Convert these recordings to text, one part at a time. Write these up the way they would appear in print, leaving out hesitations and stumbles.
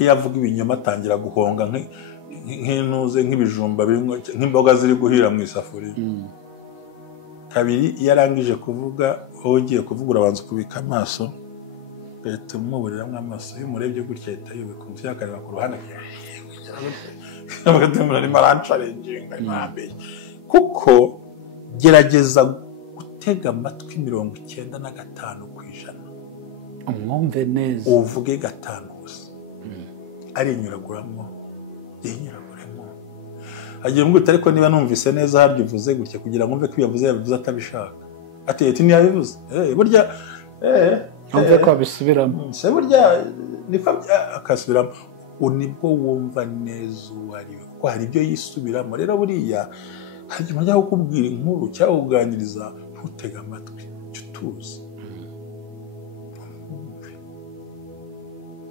iyo avuga ibinyoma atangira guhonga nk'intuze nk'ibijumba birimo nk'imboga ziri guhira mu isafuriya. Kabiri iyo arangije kuvuga wowe ugiye kuvuga urabanza ukubika amaso leta umuburiramo amaso iyo umurebye gutya ahita yubika umutwe akareba ku ruhande bagatemura arimo arancarenginga impambe kuko gerageza gutega amatwi 95%. Umwumve neza uvuge 5 gusa arinyuraguramo yinyuraguremo agiye mbwita ariko niba numvise neza habyivuze gutya kugira ngo mve ko yavuze atabishaka ati ntiyabivuze burya umve ko abisubiramo se burya niko akasubiramo unibwo wumva neza uwariwe kuko hari ibyo yisubiramo rero buriya hari umuntu ajya kukubwira inkuru cyangwa kuganiriza ntutega amatwi tutuze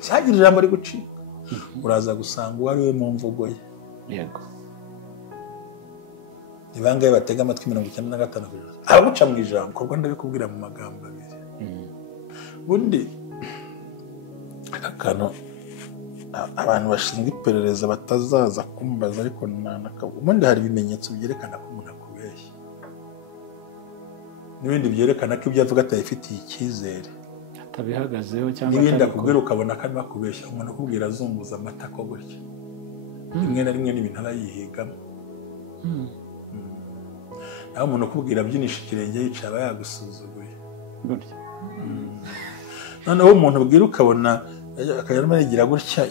cyagira ijambo ari gucika uraza gusanga uwo ari we mu mvugo ye. Yego ni bangahe batega amatwi 95%? Abaguca mu ijambo kuko ndabikubwira mu magambo abiri. Bundi akano abantu bashinzwe iperereza batazaza kumbaza ariko ubundi hari ibimenyetso byerekana ko umuntu akubeshya n'ibindi byerekana ko ibyo avuga atayifitiye icyizere atabihagazeho cyangwa n'ibindi akubwira ukabona ko arimo akubeshya umuntu akubwira azunguza amatako gutya rimwe na rimwe n'ibintu aba yihigamo. Naho umuntu ukubwira abyinisha ikirenge yicaye aba yagusuzuguye gutya. Noneho umuntu ubwira ukabona akayarimo yigira gutya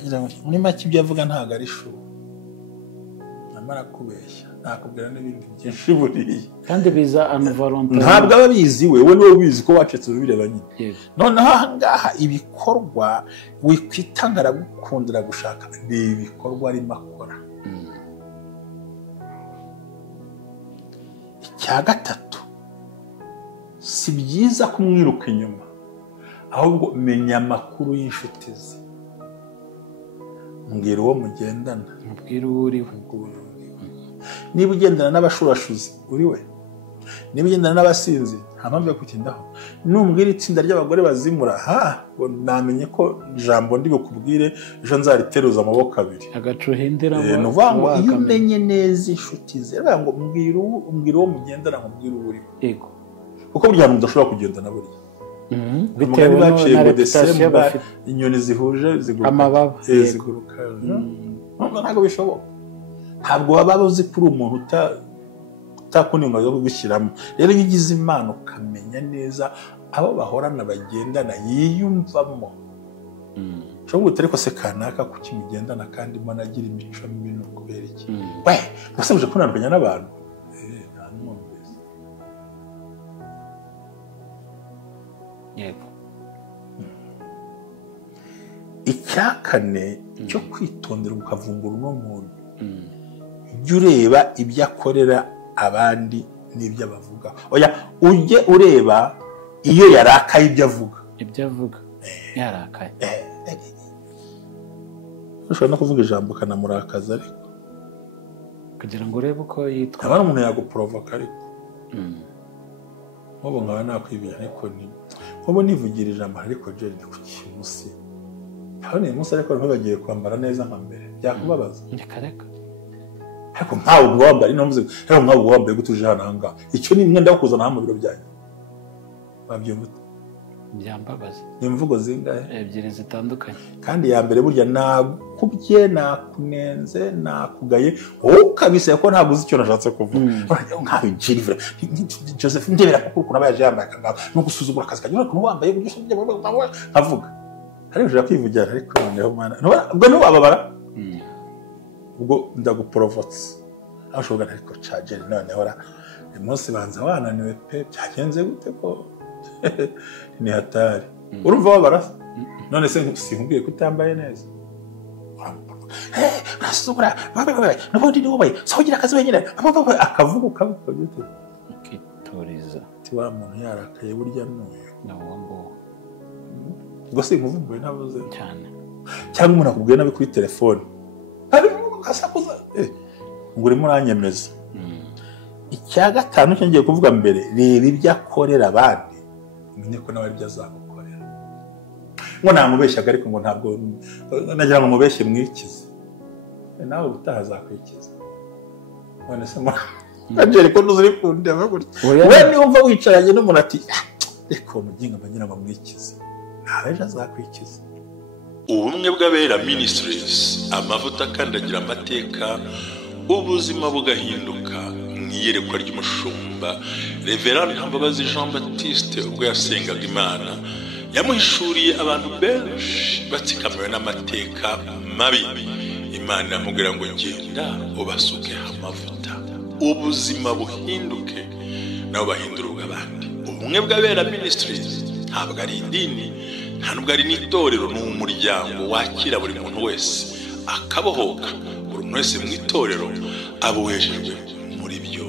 muri make ibyo avuga ntabwo ari shuri amara kubeshya nakubwira n'ibindi byinshi buriya kandi biza involontaire ntabwo aba bizi wewe niwe ubizi ko wacetse ubireba nyine. Noneho ahangaha ibikorwa wikwitanga aragukundira gushaka ni ibikorwa arimo akora. Icya gatatu si byiza kumwiruka inyuma ahubwo menya amakuru y'inshuti ze mbwira uwo mugendana mbwira uwo uriwe niba ugendana n'abashurashuzi uri we niba ugendana n'abasinzi nta mpamvu yo kutindaho numbwira itsinda ry'abagore bazimura ngo namenye ko ijambo ndi bukubwire ejo nzariteruza amaboko abiri agacuhindira ngo iyo umenye neza inshuti ze ngo mbwira uwo mugendana ngo mbwira uwo uriwe yego kuko burya umuntu udashobora kugendana buriya bitewe na reputation bafite inyoni zihuje amababa ziguruka ntabwo bishoboka ntabwo waba uzi kuri umuntu utakuninga zo kugushyiramo rero iyo ugize imana ukamenya neza abo bahorana bagendana yiyumvamo ushobora gutera ko se kanaka kuki mugendana kandi mbona agira imico mibi no kubera iki we musabuje kunandukanya n'abantu nta n'umwumvise yego. Icya kane cyo kwitondera ukavumbura uno muntu ujye ureba ibyo akorera abandi n'ibyo abavuga oya ujye ureba iyo yarakaye ibyo avuga yarakaye ushobora no kuvuga ijambo ukanamurakaza ariko kugira ngo urebe uko yitwa abana umuntu yaguprovoka ariko nk'ubu nkaba nakwibira ariko nk'ubu nivugira ijambo ariko jeri ni ku kimusi hano uyu munsi ariko ntubagiye kwambara neza nka mbere byakubabaza reka ariko nkawe ubwo wambaye ariko nkawe ubwo wambaye gutuje hano ahangaha icyo ni umwenda wo kuzana hano mu biro byanyu babyumva byambabaza ni imvugo zingahe ebyiri zitandukanye kandi ya mbere burya nakubye nakunenze nakugaye wowe ukabise ko ntabwo uzi icyo nashatse kuvuga nkawe Jennifer Joseph ndebera ko ukuntu abaje yambaye akangaba no gusuzugura akazi kanyura ukuntu wambaye gutyo avuga hari uje kwivugira ariko noneho mana ubwo ni wababara ubwo ndaguprovotse ashobora ariko charger noneho umunsi banza wananiwe pe byagenze gute ko ni hatari urumva wabara none se sinkubwiye kutambaye neza rasubura n'ubundi ni wowe sogira akazi wenyine akavuga ukavuga gute ukitoriza tiwa muntu yarakaye burya n'uyu nawo ngo sinkuvumbuye navuze cyane cyangwa umuntu akubwiye nabi kuri telefone asakuza ngo urimo uranyemeza. Icya gatanu cyo ngiye kuvuga mbere reba ibyo akorera abandi umenye ko nawe ibyo azagukorera ngo namubeshyaga ariko ngo ntabwo nagira ngo mubeshye mwikize nawe ubutaha azakwikiza none se Angel ko nuzuri kundeba gutya we niwumva wicaranye n'umuntu ati reka umuginga mbagira ngo mwikize nawe ejo azakwikiza. Ubumwe bw'Abera Ministries, amavuta akandagira amateka, ubuzima bugahinduka. Mu iyerekwa ry'umushumba Reverend Ntambabazi Jean Baptiste ubwo yasengaga Imana yamuhishuriye abantu benshi batsikamiwe n'amateka mabi. Imana yamubwira ngo genda ubasuke amavuta ubuzima buhinduke nabo bahindura ubw'abandi. Ubumwe bw'Abera Ministries ntabwo ari idini, nta nubwo ari n'itorero, ni umuryango wakira buri muntu wese akabohoka. Buri muntu wese mu itorero abohejejwe muri byo.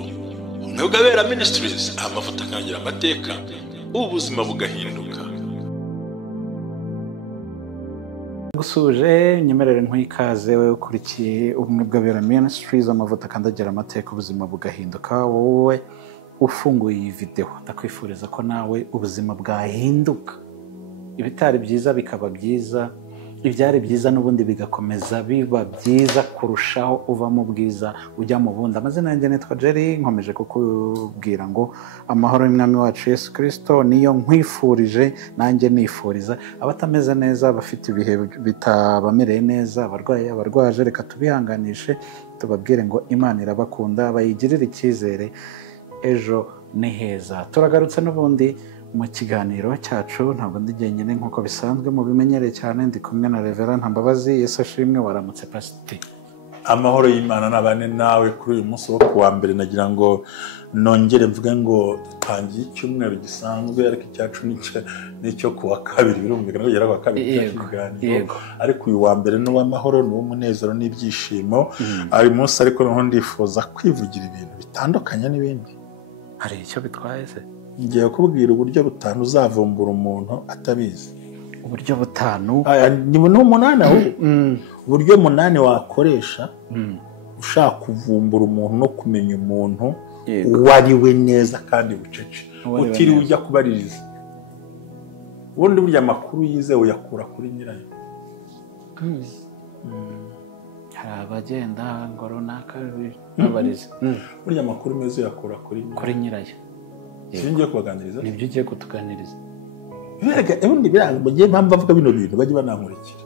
Ubumwe bw'Abera Ministries, amavuta akandagira amateka, ubuzima bugahinduka. Gusuje nyemerere nkwikaze we ukurikiye Ubumwe bw'Abera Ministries, amavuta akandagira amateka, ubuzima bugahinduka. Wowe ufunguye iyi video ndakwifuriza ko nawe ubuzima bwahinduka, ibitari byiza bikaba byiza, ibyari byiza n'ubundi bigakomeza biba byiza kurushaho, uva mu bwiza ujya mu bundi. Amazina yanjye nitwa Jerry, nkomeje kukubwira ngo amahoro y'Umwami wacu Yesu Kristo niyo nkwifurije, nanjye nifuriza abatameze neza, bafite ibihe bitabamereye neza, abarwaje, reka tubihanganishe, tubabwire ngo Imana irabakunda, bayigirire icyizere, ejo ni heza. Turagarutse n'ubundi mu kiganiro cyacu, ntabwo ndi jyenyine nk'uko bisanzwe mubimenyereye cyane, ndi kumwe na Reverend Ntambabazi. Yesu ashimwe. Waramutse Pastor? Amahoro y'Imana nabane nawe kuri uyu munsi wo kuwa mbere. Nagira ngo nongere mvuge ngo dutangiye icyumweru gisanzwe, ariko icyacu nicyo kuwa kabiri, birumvikana ko gera kuwa kabiri cy'ikiganiro, ariko uyu wa mbere ni uw'amahoro, ni uw'umunezero n'ibyishimo. Ari munsi ariko noneho ndifuza kwivugira ibintu bitandukanye n'ibindi. Hari icyo bitwaye se? Ngiye kubwira uburyo butanu uzavumbura umuntu atabizi. Uburyo butanu? Ni umunani ahubwo. Uburyo munani wakoresha ushaka kuvumbura umuntu no kumenya umuntu uwo ari we neza kandi bucece, utiriwe ujya kubaririza. Ubundi burya amakuru yizewe uyakura kuri nyirayo. Hari abagenda ngo runaka babariza. Burya amakuru meza uyakura kuri nyirayo. Si ngiye kubaganiriza? Nibyo ugiye kutuganiriza. Ubundi biranga mugiye mpamvu bavuga bino bintu bajye banankurikira.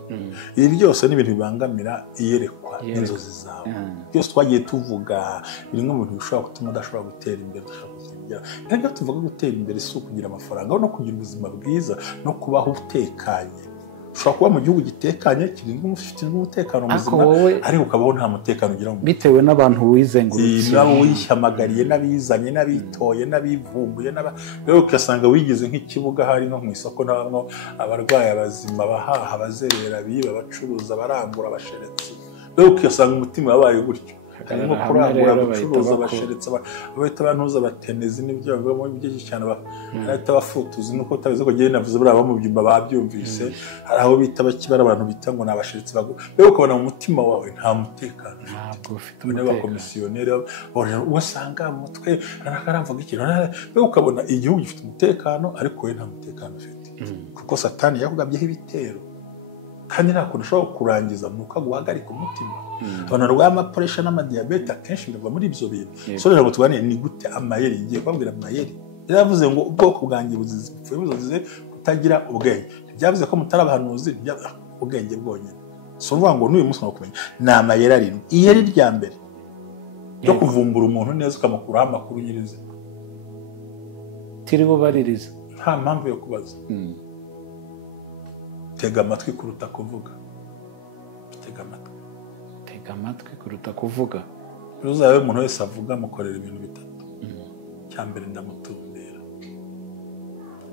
Ibi byose ni ibintu bibangamira iyerekwa n'inzozi zawe. Byose twagiye tuvuga birimo ibintu bishobora gutuma udashobora gutera imbere, udashobora kugira. Ntabwo tuvuga gutera imbere si ukugira amafaranga, no kugira ubuzima bwiza no kubaho utekanye. Ushobora kuba mu gihugu gitekanye kirimo ufite umutekano muzima, ariko ukabaho nta mutekano ugira mu bitewe n'abantu wizengurutse, nabo wishamagariye, n'abizanye, n'abitoye, n'abivumbuye, rero ugasanga wigize nk'ikibuga hari no mu isoko, n'abamwe abarwaye, abazima, abahaha, abazerera, biba, abacuruza, barangura, abasheretsi, rero ugasanga umutima wabaye gutyo. Harimo kurangura, abacuruza, abasheretsi, bahita bantuza batenezi n'ibyo bavamo byinshi cyane, bahita bafutuzi, nuko utabizi ko gihe navuze buriya mu byumba babyumvise. Hari aho bita bakibara abantu bita ngo nabasheretsi bago, rero ukabona mu mutima wawe nta mutekano, ntabwo ufite n'abakomisiyoneri usanga mu mutwe aravuga ikintu, rero ukabona igihugu gifite umutekano ariko we nta mutekano ufite, kuko Satani yakugabyeho ibitero kandi nta kuntu ushobora kurangiza nuko guhagarika umutima. Abantu barwaye amapuresha n'amadiyabete akenshi biva muri ibyo bintu. So rero tuganire ni gute amayeri, ngiye kubabwira amayeri. Yaravuze ngo ubwoko bwanjye buzize kutagira ubwenge. Byavuze ko mutari abahanuzi, ubwenge bwonyine. So uvuga ngo n'uyu munsi nakumenya ni amayeri arindwi. Iyeri rya mbere ryo kuvumbura umuntu neza ukamukuraho amakuru nyirizina, tiribo baririza, nta mpamvu yo kubaza. Tega amatwi kuruta kuvuga. Tega amatwi kuruta kuvuga. Uzabe umuntu wese avuga mukorera ibintu bitatu. Cya mbere ndamutumbera,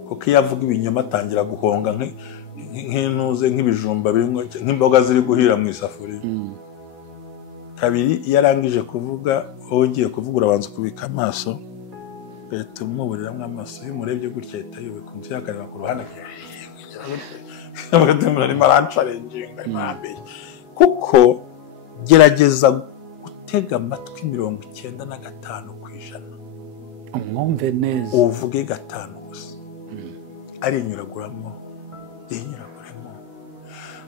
kuko iyo avuga ibinyoma atangira guhonga nk'intuze, nk'ibijumba birimo, nk'imboga ziri guhira mu isafuriya. Kabiri, iyo arangije kuvuga, wowe ugiye kuvuga urabanza kubika amaso, ugahita umuburiramo amaso. Iyo umurebye gutya ahita yubika umutwe yakareba ku ruhande, kuko gerageza gutega amatwi 95%, umwumve neza, uvuge 5 gusa. Ari inyuraguramo,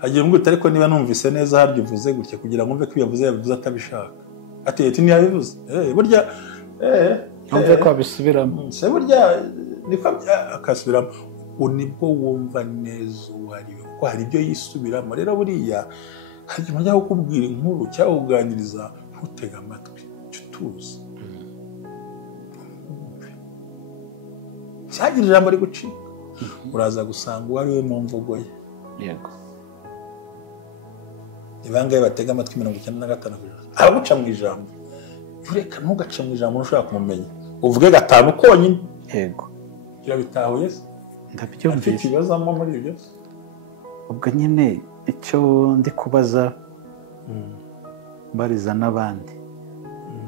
agira ngo ariko niba numvise neza haryo uvuze gutya kugira ngo mve ko yavuze atabishaka ati ntiyabivuze burya numve ko abisubiramo se burya niko akasubiramo nibwo wumva neza uwo ari we kuko hari ibyo yisubiramo rero buriya hajya umujya kukubwira inkuru cyangwa kuganiriza ntutege amatwi cyo tuzi cyagira ijambo ari gucika uraza gusanga uwo ari we mu mvugo ye yego ibangaye batega amatwi 95% araguca mu ijambo ureka ntugace mu ijambo ushaka kumumenya uvuge gatanu konyine yego kirabitahuye ndabyumvise ikibazamo muri ibyo ubwo nyine icyo ndi kubaza mbariza n'abandi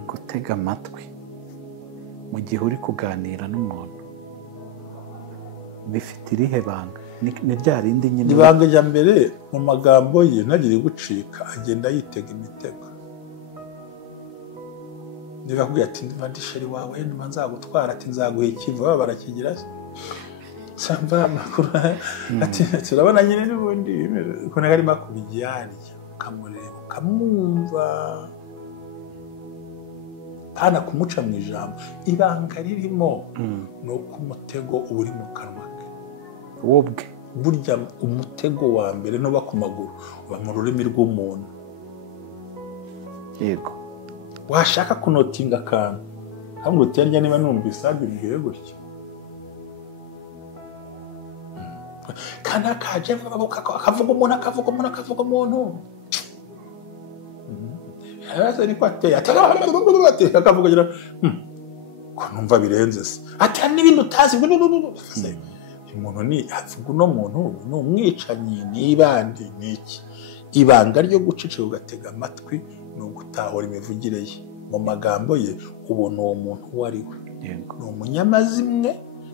gutega amatwi mu gihe uri kuganira n'umuntu bifite irihe banga ni rya rindi nyine ibanga rya mbere mu magambo ye ntagire gucika agenda yitega imitego niba akubwira ati ndumva ndi sheri wawe ndumva nzagutwara ati nzaguha ikivu baba barakigira samba amakuru ati turabona nyine n'ubundi ko arimo kubyarya ukamureba ukamwumva pana kumuca mu ijambo ibanga ririmo ni uko umutego uba uri mu kanwa ke wobwe burya umutego wa mbere ntuba ku maguru uba mu rurimi rw'umuntu yego washaka kunotinga akantu hamwe uterya niba numvise abimbwiye gutya kandi akaje akavuga umuntu hasi ariko ateye akavuga agira ko numva birenze se ati n'ibindi utazi umuntu ni avuga uno muntu ni umwicanyi n'ibandi n'iki ibanga ryo guceceka ugatega amatwi ni ugutahura imivugire ye mu magambo ye ubona uwo muntu uwo ari we ni umunyamazimwe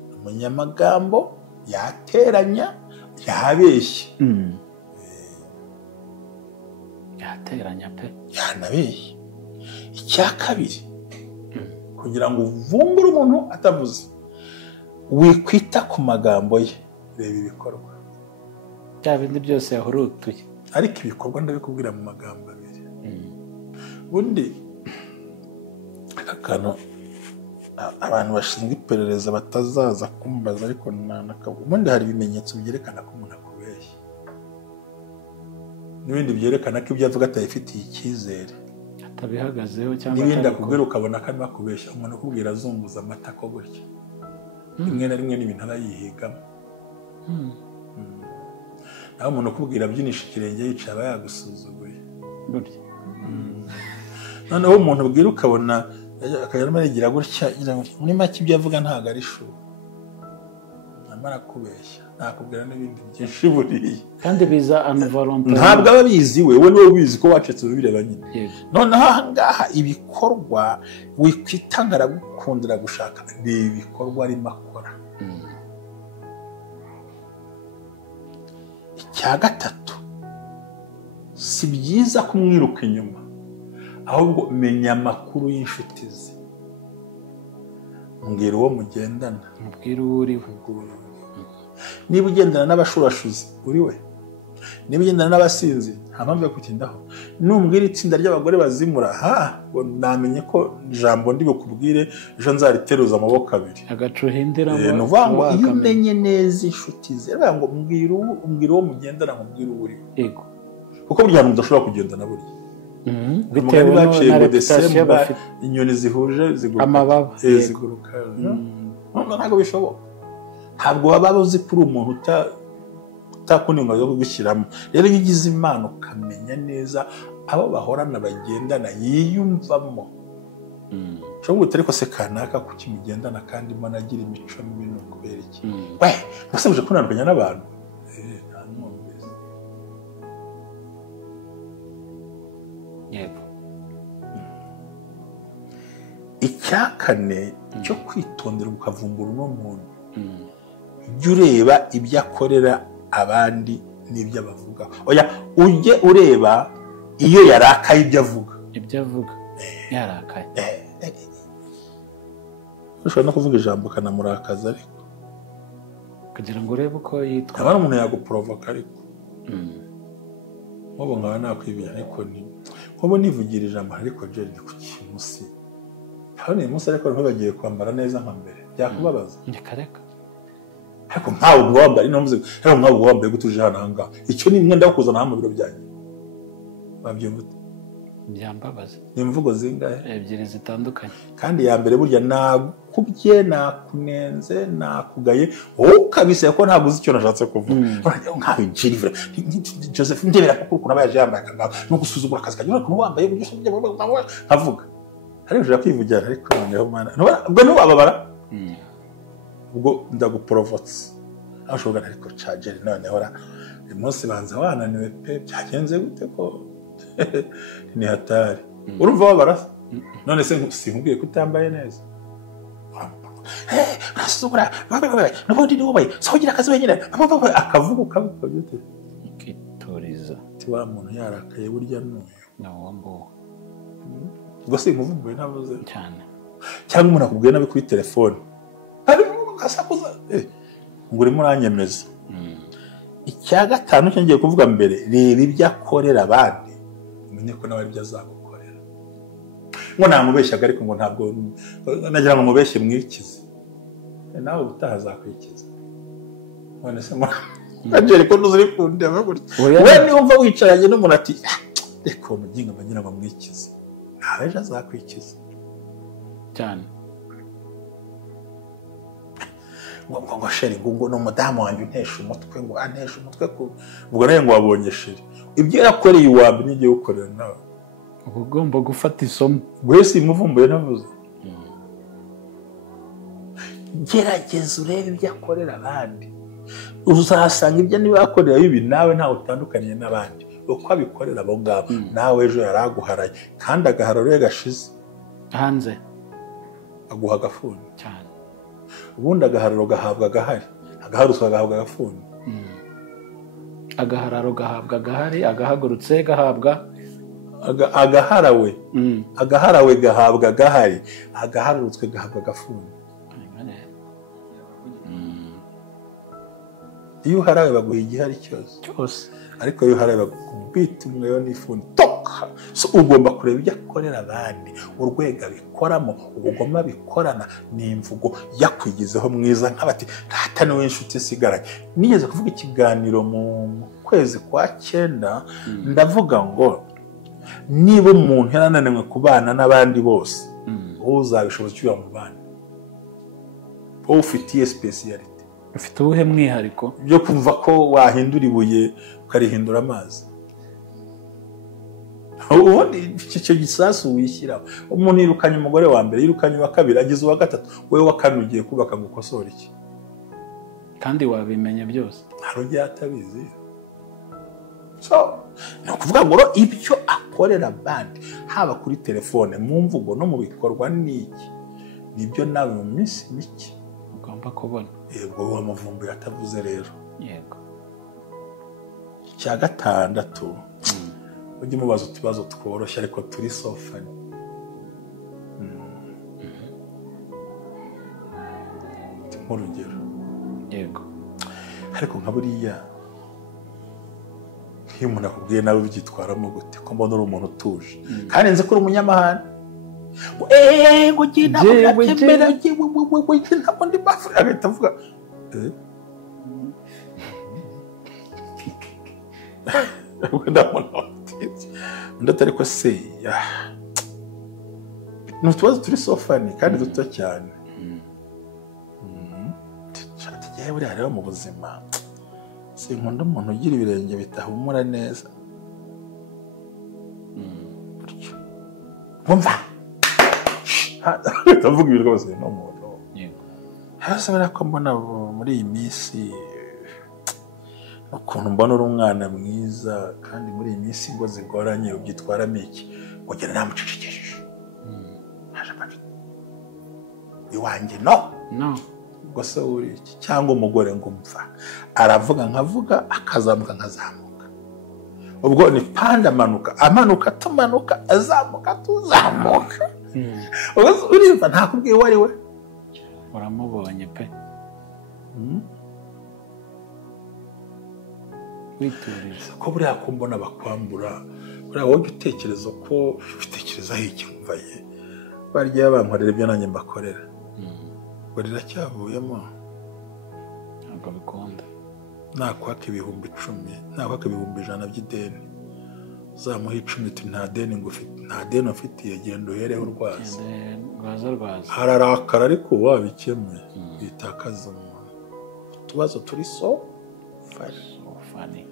ni umunyamagambo yateranya yabeshye yateranya pe yanabeshye icya kabiri kugira ngo uvumbure umuntu atavuze wikwita ku magambo ye reba ibikorwa bya bindi byose yahurutuye ariko ibikorwa ndabikubwira mu magambo abiri ubundi akantu abantu bashinzwe iperereza batazaza kumbaza ariko nakavuga ubundi hari ibimenyetso byerekana ko umuntu akubeshya n'ibindi byerekana ko ibyo avuga atayifitiye icyizere atabihagazeho cyangwa n'ibindi akubwira ukabona ko arimo akubeshya umuntu akubwira azunguza amata ko gutya rimwe na rimwe n'ibintu aba yihigamo naho umuntu ukubwira abyinisha ikirenge yicaye aba yagusuzuguye noneho umuntu ubwira ukabona akayarimo arigira gutya muri make ibyo avuga ntabwo ari shu amara kubeshya nakubwira n'ibindi byinshi buriya kandi biza unvoluntarily ntabwo aba abizi we niwe ubizi ko wacetse ubireba nyine noneho aha ngaha ibikorwa wikwita ngo aragukundira gushaka ni ibikorwa arimo akora icya gatatu si byiza kumwiruka inyuma ahubwo menya amakuru y'inshuti ze mbwira uwo mugendana mubwira uwo uri we niba ugendana n'abashurashuzi uri we niba ugendana n'abasinzi nta mpamvu yo kutindaho numbwira itsinda ry'abagore bazimura ngo namenye ko ijambo ndi bukubwire ejo nzariteruza amaboko abiri agacu uhindiramo ni ukuvuga ngo iyo umenye neza inshuti ze ngo mbwira uwo mugendana mubwira uwo uri we yego kuko burya hantu udashobora kugendana burya bitewe na reputasiyo bafite inyoni zihuje amababa ziguruka ntabwo bishoboka ntabwo waba uzi ko uri umuntu utakuningwa yo kugushyiramo rero iyo ugize impano ukamenya neza abo bahorana bagendana yiyumvamo ushobora gutera ko se kanaka kuki mugendana kandi mbona agira imico mibi ni ukubera iki we musabije kunandukanya n'abantu nta mwumvise yego icya kane cyo kwitondera ukavumbura uno muntu ujye ureba ibyo akorera abandi n'ibyo abavuga oya ujye ureba iyo yarakaye ibyo avuga yarakaye ushobora no kuvuga ijambo ukanamurakaza ariko kugira ngo urebe uko yitwa abana umuntu yaguporovoka ariko nk'ubu nkaba nakwibira ariko nk'ubu nivugira ijambo ariko Jerry ni ku kimusi hano uyu munsi ariko ntibagiye kwambara neza nka mbere byakubabaza ntikareka ariko nkawe ubwo wambaye ino mvuze ariko nkawe ubwo wambaye gutuje hano ahangaha icyo ni mwenda wo kuzana hano mu biro byanyu babyumva byambabaza ni imvugo zingahe ebyiri zitandukanye kandi ya mbere burya nakubye nakunenze nakugaye wowe kabisa ko ntabwo uzi icyo nashatse kuvuga nkawe Jerry Joseph ndebera ko ukuntu abaje yambaye akangaba no gusuzugura akazi kanyura ukuntu wambaye nkavuga ariko ushaka kwivugira ariko noneho mana ubwo ntiwababara ubwo ndaguporovotse aho ushobora ariko ca Jerry noneho uyu munsi banza wananiwe pe byagenze gute ko ni hatari urumva wabara none se sinkubwiye kutambaye neza nasubura n'ubundi ni wowe sogira akazi wenyine akavuga ukavuga gute ukituriza ti wa muntu yarakaye burya n'uyu nawo ngo ubwo sinkuvumbuye navuze cyane cyangwa umuntu akubwiye nabi kuri telefone asakuza ngo urimo uranyemeza icya gatanu cyo ngiye kuvuga mbere reba ibyo akorera abandi umenye ko nawe ibyo azagukorera ngo namubeshyaga ariko ngo ntabwo nagira ngo mubeshye mwikize nawe ubutaha azakwikiza none se Jerry ko ntuzuri kundeba gutya we niwumva wicaranye n'umuntu ati reka uwo muginga bagira ngo mwikize nawe ejo azakwikiza cyane ngo Sheri ngo no mudamu wanjye untesha umutwe ngo antesha umutwe ubwo nawe ngo wabonye Sheri ibyo yakoreye uwambe n'igiye ukorera nawe uba ugomba gufata isomo wese imuvumbuye navuze gerageza urebe ibyo akorera abandi uzasanga ibyo niba yakorera bibi nawe ntawe utandukaniye n'abandi uko abikorera abo ngabo nawe ejo yaraguharaye kandi agahararo ye gashize hanze aguha agafuni cyane ubundi agahararo gahabwa agahari agaharuswa gahabwa agafuni agahararo gahabwa agahari agahagurutse gahabwa agaharawe agaharawe gahabwa agahari agaharurutswe gahabwa agafuni iyo uharawe baguha igihari cyose ariko iyo uharawe bagukubita umweyo n'ifuni toka so ugomba kureba ibyo akorera abandi urwego abikoramo ubugome abikorana n'imvugo yakwigizeho mwiza nk'abati rata niwe inshuti isigaranye nigeze kuvuga ikiganiro mu kwezi kwa 9 ndavuga ngo niba umuntu yarananiwe kubana n'abandi bose wowe uzabishoboza cyuya mu bandi wowe ufitiye speciality ufite ubuhe mwihariko byo kumva ko wahindura ibuye ukarihindura amazi ubundi icyo gisasu wishyiraho umuntu yirukanye umugore wa mbere yirukanye wa kabiri agize uwa gatatu wowe wa kane ugiye kubaka ngo ukosore iki kandi wabimenya byose hari ugiye atabizi so ni ukuvuga ngo ibyo akorera abandi haba kuri telefone mu mvugo no mu bikorwa n'iki nibyo nawe mu minsi mike ugomba kubona yego uwo muvumbuye atavuze rero yego icya gatandatu ujye mubaza utubazo tworoshye ariko turi sofani nk'urugero yego ariko nka buriya iyo umuntu akubwiye nawe ubyitwaramo gute ko mbona uri umuntu utuje kandi nzi ko uri umunyamahane ngo genda mukatembera ntabwo ndi bafure agahita avuga undi atari ko se ni utubazo turi sofani kandi duto cyane tugiye buriya rero mu buzima sinkunda umuntu ugira ibirenge bitahumura neza wumva ndavuga ibi rwose no muntu hasi bariya ko mbona muri iyi minsi ukuntu mbona uri umwana mwiza kandi muri iyi minsi ngo zigoranye ubyitwaramo iki ugera namucecekesheje iwanjye no ubwo se uri iki cyangwa umugore ngo mva aravuga nkavuga akazamuka nkazamuka ubwo ni panda amanuka tumanuka azamuka tuzamuka urimva ntakubwiye uwo ari we uramubonye pe wituriza ko buriya ko mbona bakwambura buriya wowe utekereza ko bitekerezaho icyumva ye barya bankorera ibyo nanjye mbakorera ngo riracyavuyemo ntabwo bikunda nakwaka 10,000 nakwaka 100 by'ideni uzamuha 10 uti nta deni ngo ufite nta deni ufitiye genda uhereho urwaza hararakara ariko wabikemuye bitakaza umuntu utubazo turi so funny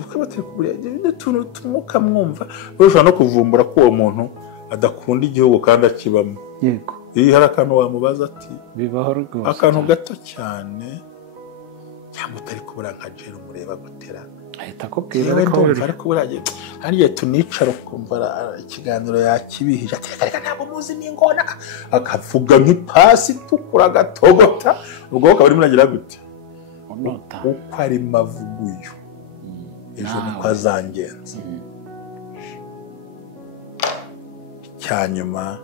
ukabatera kuburiya ibyo tuntu tumuka mwumva ushobora no kuvumbura ko uwo muntu adakunda igihugu kandi akibamo yego iyo hari akantu wamubaza ati bibaho rwose akantu gato cyane cyangwa utari kubura nka jero umureba gutera ahita akubwira ariko buragiye hariya tunicara ukumva ikiganiro yakibihije ati reka ntabwo muzi n'ingona akavuga nk'ipasi itukura agatogota ubwo ukaba urimo uragira gute uko ari mavuguyo ejo niko azangenza cyanyuma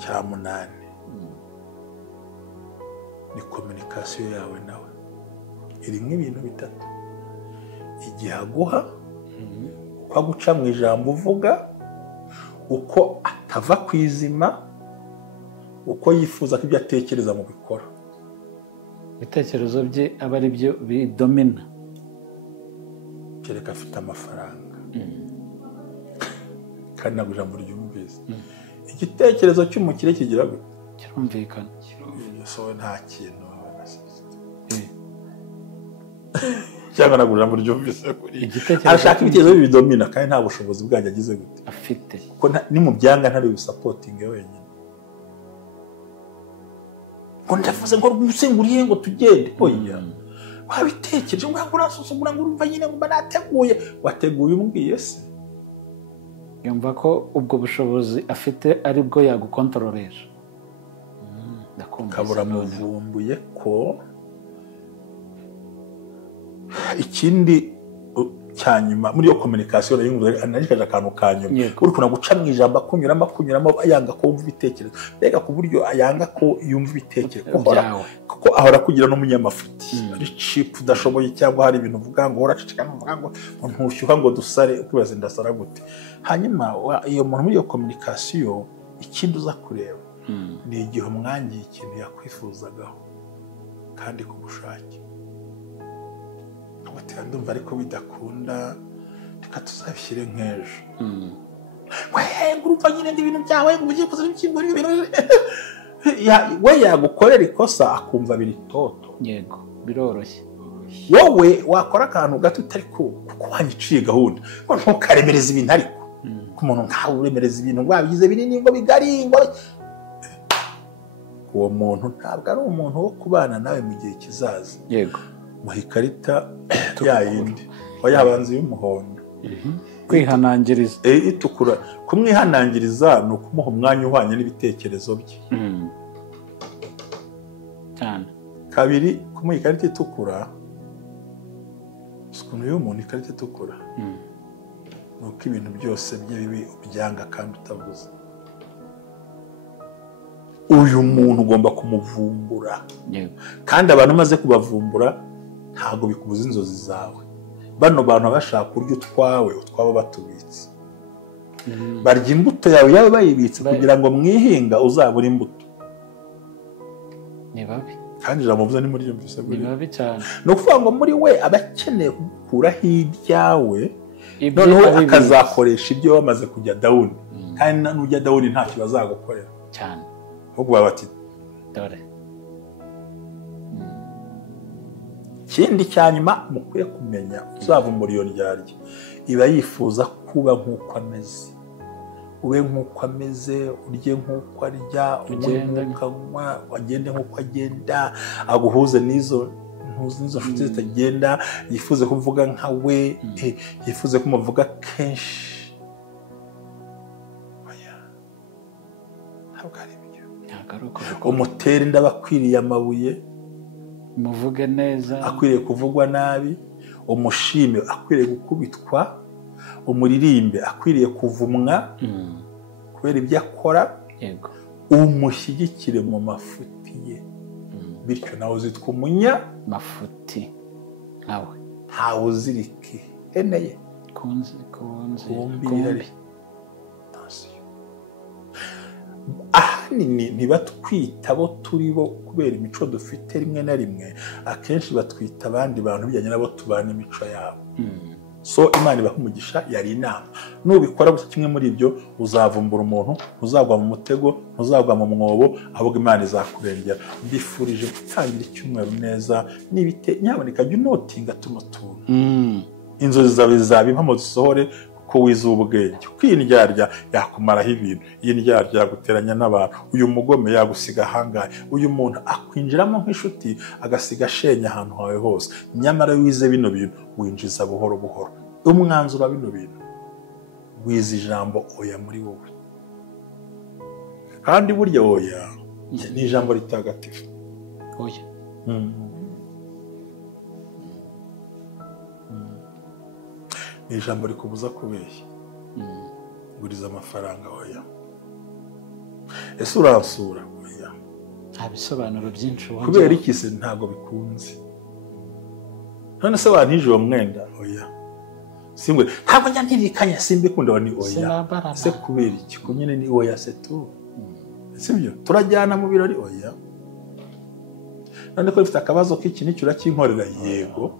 cya 8 ni communication yawe nawe irimo ibintu bitatu igihe aguha uko aguca mu ijambo uvuga uko atava ku izima uko yifuza ko ibyo atekereza mu bikora ibitekerezo bye aba ari byo bidomina kereka afite amafaranga kandi ntabwo ijambo ryumvise igitekerezo cy'umukire kigira gute kirumvikana so nta kintu cyangwa ntabwo ijambo ryumvise kuri arashaka ibitekerezo bidomina kandi nta bushobozi bwanjye agize gute afite kuko ni mu byanga ntari bisapotinge wenyine ngo ndavuze ngo rwusenguriye ngo tugende oya wabitekereje ngo urasusugura ngo urumva nyine ngo banateguye wateguye umbwiye se yumva ko ubwo bushobozi afite ari bwo yagukontroleje kabura muvumbuye ko ikindi cyanyuma muri yo communication y'inguzanyo anarikaje akantu kanyuma uri kuna guca mu ijambo akunyuramo ayanga ko wumva ibitekerezo mbega ku buryo ayanga ko yumva ibitekerezo kuko ahora kugira n'umunyamafuti ari cheap udashoboye cyangwa hari ibintu uvuga ngo uraceceka n'uvuga ngo ntushyuha ngo dusare ukwibaza ndasara gute hanyuma iyo muntu muri iyo communication ikindi uza kureba ni igihe umwangiye ikintu yakwifuzagaho kandi ku bushake ndumva ariko bidakunda reka tuzabishyire nk'ejo urumva nyine ibintu byawe ngo ugiye kuzana ikintu we yagukorera ikosa akumva biri toto yego biroroshye wowe wakora akantu gato utari kuko wanyiciye gahunda ngo ntukaremereze ibintu ariko ku muntu nkawe uremereza ibintu ngo wabigize binini ngo bigari ngo uwo muntu ntabwo ari umuntu wo kubana nawe mu gihe kizaza yego muha ikarita yayindi wayabanza y'umuhondo kwihanangiriza itukura kumwihanangiriza ni ukumuha umwanya uhwanye n'ibitekerezo bye cyane kabiri kumuha ikarita itukura ukuntu iyo umuntu ikarita itukura ni uko ibintu byose bye bibi ubyanga kandi utavuze uyu muntu ugomba kumuvumbura kandi abantu umaze kubavumbura ntabwo bikubuza inzozi zawe bano bantu bashaka kurya utwabo batubitse barya imbuto yawe bayibitse kugira ngo mwihinga uzabura imbuto ni babi kandi ijambo mvuze ni muri iyo mbese ni babi cyane ni ukuvuga ngo muri we aba akeneye gukuraho ibyawe noneho akazakoresha ibyo wamaze kujya dawuni kandi nujya dawuni ntacyo bazagukorera cyane ahubwo baba bati dore ikindi cya nyuma mukwiye kumenya uzavumbura iyo ndyarya iba yifuza kuba nk'uko ameze ube nk'uko ameze urye nk'uko arya unywe nk'uko anywa agende nk'uko agenda aguhuze n'izo nshuti zitagenda yifuze kuvuga nka we yifuze ko umuvuga kenshi ntabwo ari ibyo umutere indabo akwiriye amabuye umuvuge neza akwiriye kuvugwa nabi umushime akwiriye gukubitwa umuririmbe akwiriye kuvumwa kubera ibyo akora umushyigikire mu mafuti ye bityo nawe uzitwa umunya mafuti nawe ntawe uzirika ihene ye kumbi. ahanini ntibatwita abo turi bo kubera imico dufite rimwe na rimwe, akenshi batwita abandi bantu bijyanye nabo tubana imico yabo. So Imana ibaha umugisha, yari inama. Nubikora gusa kimwe muri ibyo uzavumbura umuntu, ntuzagwa mu mutego, ntuzagwa mu mwobo, ahubwo Imana izakurengera. Mbifurije gutangira icyumweru neza, nibite nyaboneka jya unotinga tuno tuntu. Inzozi zawe zizaba impamo zisohore kuko wize ubwenge. Kuko iyi ndyarya yakumaraho ibintu, iyi ndyarya yaguteranya n'abantu, uyu mugome yagusiga ahangahe, uyu muntu akwinjiramo nk'inshuti agasiga ashenya ahantu hawe hose. Nyamara wize bino bintu winjiza buhoro buhoro. Umwanzuro wa bino bintu wize ijambo oya muri wowe, kandi burya oya ni ijambo ritagatifu. oya ni ijambo rikubuza kubeshya. Guriza amafaranga oya, ese uransura oya, nta bisobanuro byinshi wongera. kubera iki se ntabwo bikunze. None se wantije uwo mwenda oya, singwe ntabwo njya ntirikanya simbikunda wa ni oya. Se kubera iki ko nyine ni oya se tu, sibyo turajyana mu birori oya. None ko bifite akabazo k'iki n'icyo urakinkorera yego.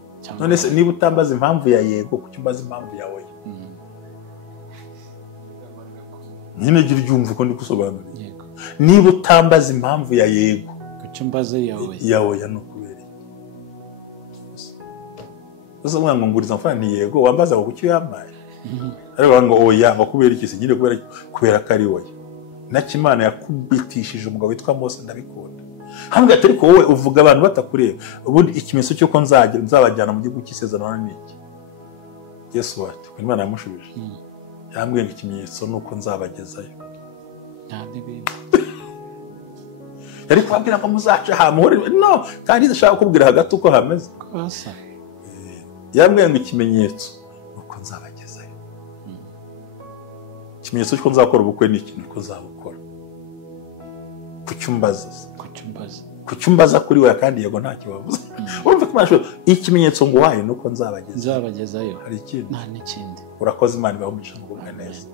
None se niba utambaza impamvu ya yego kuki umbaza impamvu ya oya? Nyine gira uryumva uko ndi gusobanura. Niba utambaza impamvu ya yego kuki umbaza ya oya no kubera iki? Uza ngo nguriza amafaranga ni yego, wambaza ngo kuki yamaye. Ariko ngo oya ngo kubera iki se? Nyine kubera ko ari oya. Nakimana yakubitishije umugabo witwa Mose, ndabikunda. Hambwa atari ko wowe uvuga abantu batakureba. Ubundi ikimenyetso cyo ko nzabajyana mu gihugu cy'isezerano ni iki? Yesu wati Imana yamushubije. Yambwiye ngo ikimenyetso nuko nzabagezayo. Yari kubabwira ngo muzace hamuhore. No, kandi ndashaka kubwira hagati uko hameze. Yambwiye ngo ikimenyetso nuko nzabagezayo. Ikimenyetso cyo nzakora ubukwe ni ikintu ko nzabukora. Kucyumbaza kuri we kandi yego ntacyo wavuze. Urumva ko masho ikimenyetso ngo waye nuko nzabagezayo. Hari ikindi. Nta n'ikindi. Urakoze Imana ibaho umugisha ngo umwe neza.